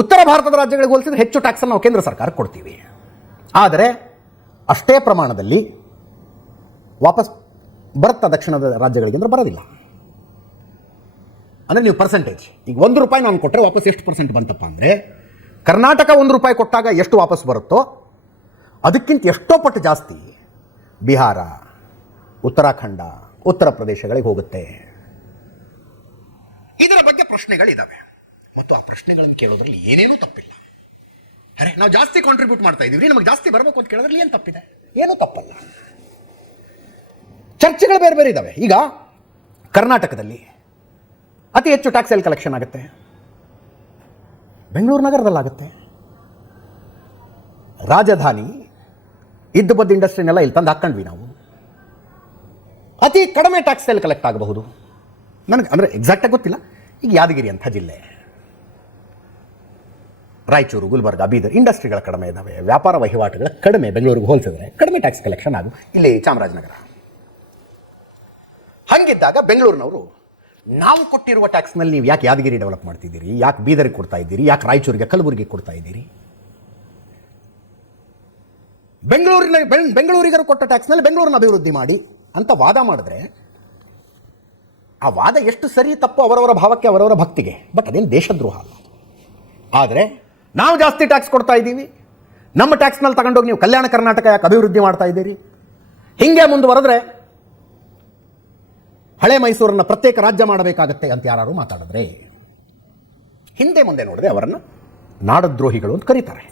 ಉತ್ತರ ಭಾರತದ ರಾಜ್ಯಗಳಿಗೆ ಹೋಲಿಸಿದ್ರೆ ಹೆಚ್ಚು ಟ್ಯಾಕ್ಸನ್ನು ನಾವು ಕೇಂದ್ರ ಸರ್ಕಾರಕ್ಕೆ ಕೊಡ್ತೀವಿ. ಆದರೆ ಅಷ್ಟೇ ಪ್ರಮಾಣದಲ್ಲಿ ವಾಪಸ್ ಬರುತ್ತಾ ದಕ್ಷಿಣದ ರಾಜ್ಯಗಳಿಗೆ ಅಂದ್ರೆ ಬರೋದಿಲ್ಲ. ಅಂದರೆ ನೀವು ಪರ್ಸೆಂಟೇಜ್, ಈಗ ₹1 ನಾನು ಕೊಟ್ಟರೆ ವಾಪಸ್ ಎಷ್ಟು ಪರ್ಸೆಂಟ್ ಬಂತಪ್ಪ ಅಂದರೆ, ಕರ್ನಾಟಕ ₹1 ಕೊಟ್ಟಾಗ ಎಷ್ಟು ವಾಪಸ್ ಬರುತ್ತೋ ಅದಕ್ಕಿಂತ ಎಷ್ಟೋ ಪಟ್ಟು ಜಾಸ್ತಿ ಬಿಹಾರ, ಉತ್ತರಾಖಂಡ, ಉತ್ತರ ಪ್ರದೇಶಗಳಿಗೆ ಹೋಗುತ್ತೆ. ಇದರ ಬಗ್ಗೆ ಪ್ರಶ್ನೆಗಳಿದ್ದಾವೆ ಮತ್ತು ಆ ಪ್ರಶ್ನೆಗಳನ್ನು ಕೇಳೋದ್ರಲ್ಲಿ ಏನೇನೂ ತಪ್ಪಿಲ್ಲ. ಅರೆ ನಾವು ಜಾಸ್ತಿ ಕಾಂಟ್ರಿಬ್ಯೂಟ್ ಮಾಡ್ತಾ ಇದ್ದೀವಿ, ನಮಗೆ ಜಾಸ್ತಿ ಬರಬೇಕು ಅಂತ ಕೇಳೋದ್ರಲ್ಲಿ ಏನು ತಪ್ಪಿದೆ? ಏನೂ ತಪ್ಪಲ್ಲ. ಚರ್ಚೆಗಳು ಬೇರೆ ಬೇರೆ ಇದ್ದಾವೆ. ಈಗ ಕರ್ನಾಟಕದಲ್ಲಿ ಅತಿ ಹೆಚ್ಚು ಟ್ಯಾಕ್ಸ್ ಎಲ್ಲಿ ಕಲೆಕ್ಷನ್ ಆಗುತ್ತೆ? ಬೆಂಗಳೂರು ನಗರದಲ್ಲಾಗುತ್ತೆ. ರಾಜಧಾನಿ ಇದ್ದ ಬದ್ದ ಇಂಡಸ್ಟ್ರಿನೆಲ್ಲ ಇಲ್ಲಿ ತಂದು ಹಾಕ್ಕೊಂಡ್ವಿ ನಾವು. ಅತಿ ಕಡಿಮೆ ಟ್ಯಾಕ್ಸ್ ಎಲ್ಲಿ ಕಲೆಕ್ಟ್ ಆಗಬಹುದು? ನನಗೆ ಅಂದರೆ ಎಕ್ಸಾಕ್ಟಾಗಿ ಗೊತ್ತಿಲ್ಲ. ಈಗ ಯಾದಗಿರಿ ಅಂಥ ಜಿಲ್ಲೆ, ರಾಯಚೂರು, ಗುಲ್ಬರ್ಗ, ಬೀದರ್ ಇಂಡಸ್ಟ್ರಿಗಳ ಕಡಿಮೆ ಇದ್ದಾವೆ, ವ್ಯಾಪಾರ ವಹಿವಾಟುಗಳ ಕಡಿಮೆ, ಬೆಂಗಳೂರಿಗೆ ಹೋಲಿಸಿದ್ರೆ ಕಡಿಮೆ ಟ್ಯಾಕ್ಸ್ ಕಲೆಕ್ಷನ್ ಆಗು. ಇಲ್ಲಿ ಚಾಮರಾಜನಗರ. ಹಾಗಿದ್ದಾಗ ಬೆಂಗಳೂರಿನವರು ನಾವು ಕೊಟ್ಟಿರುವ ಟ್ಯಾಕ್ಸ್ನಲ್ಲಿ ನೀವು ಯಾಕೆ ಯಾದಗಿರಿ ಡೆವಲಪ್ ಮಾಡ್ತಿದ್ದೀರಿ, ಯಾಕೆ ಬೀದರಿಗೆ ಕೊಡ್ತಾ ಇದ್ದೀರಿ, ಯಾಕೆ ರಾಯಚೂರಿಗೆ, ಕಲಬುರಗಿಗೆ ಕೊಡ್ತಾ ಇದ್ದೀರಿ? ಬೆಂಗಳೂರಿಗರು ಕೊಟ್ಟ ಟ್ಯಾಕ್ಸ್ನಲ್ಲಿ ಬೆಂಗಳೂರನ್ನ ಅಭಿವೃದ್ಧಿ ಮಾಡಿ ಅಂತ ವಾದ ಮಾಡಿದ್ರೆ ಆ ವಾದ ಎಷ್ಟು ಸರಿ ತಪ್ಪು ಅವರವರ ಭಾವಕ್ಕೆ, ಅವರವರ ಭಕ್ತಿಗೆ. ಬಟ್ ಅದೇನು ದೇಶದ್ರೋಹ ಅಲ್ಲ. ಆದರೆ ನಾವು ಜಾಸ್ತಿ ಟ್ಯಾಕ್ಸ್ ಕೊಡ್ತಾ ಇದ್ದೀವಿ, ನಮ್ಮ ಟ್ಯಾಕ್ಸ್ನಲ್ಲಿ ತಗೊಂಡೋಗಿ ನೀವು ಕಲ್ಯಾಣ ಕರ್ನಾಟಕ ಯಾಕೆ ಅಭಿವೃದ್ಧಿ ಮಾಡ್ತಾ ಇದ್ದೀರಿ? ಹಿಂಗೆ ಮುಂದುವರೆದ್ರೆ ಹಳೆ ಮೈಸೂರನ್ನು ಪ್ರತ್ಯೇಕ ರಾಜ್ಯ ಮಾಡಬೇಕಾಗತ್ತೆ ಅಂತ ಯಾರು ಮಾತಾಡಿದ್ರೆ ಹಿಂದೆ ಮುಂದೆ ನೋಡಿದ್ರೆ ಅವರನ್ನು ನಾಡದ್ರೋಹಿಗಳು ಅಂತ ಕರೀತಾರೆ.